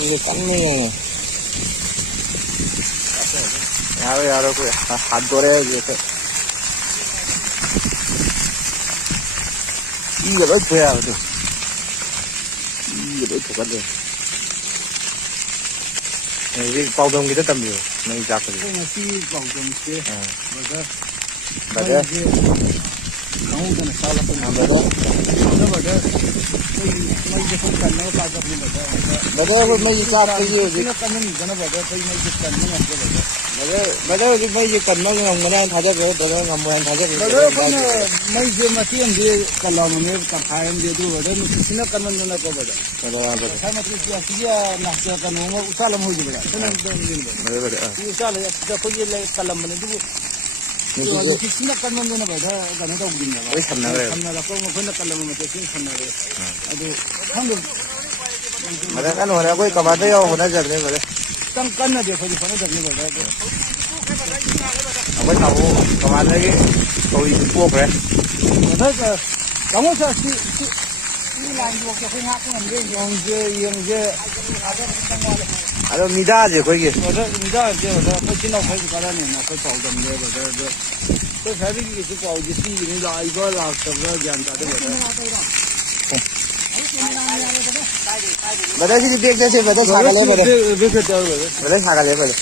이게 깡맹이네. 야로 그 한도래 이게 이게 몇 도야 그래도 이게 몇 도가 돼. 이게 paudom기도 담요. नहीं जा सकते. नहीं paudom기 से. बड़ा कहूँ तो निकाल अपन. बड़ा मैं ये सब करने का पास अपनी बड़ा वो मैं ये साफ करिए उसे. ना करने नहीं करना बड़ा कोई मैं ये करने नहीं करना. बड़ा उसे मैं ये करना नहीं हम मना था जब बड़ा हम मना था जब. बड़ा अपन मैं ये मतीम दे कलाम में कहायम दे दूँ बड़ा मुझसे ना करना नहीं को बड़ा. बड़ा. क्या मतलब क्या नाश्ता करने में उसालम हो जाएगा. बड़ा. उसाल जब कोई ये कलम बने तो किसी करना नहीं बड़ा करने तो उगीन है. वही समझ रहे. समझ रहा हूँ मैं कलम में तो किसी समझ रहे. अभी हम लोग बड़ा kan होना कोई कमाते या होना चाहिए बड़ा. तंग करना देखो जी होना चाहिए बड़ा. अब ताऊ कमाने के कोई पोक है. बड़ा का kamu sih ini lain waktu saya ngaku ngambil yang je ada mida aja koy ke. बड़ा mida aja बड़ा कोई चीज़ ना कोई कारण नहीं ना कोई प्रॉब्लम नहीं बड़ा तो सारी की किसी को जिसकी नहीं लाइव लाख सब जानता है बड़ा सी देख जैसे बड़ा सागले बड़ा. बड़ा बड़ा सागले बड़ा.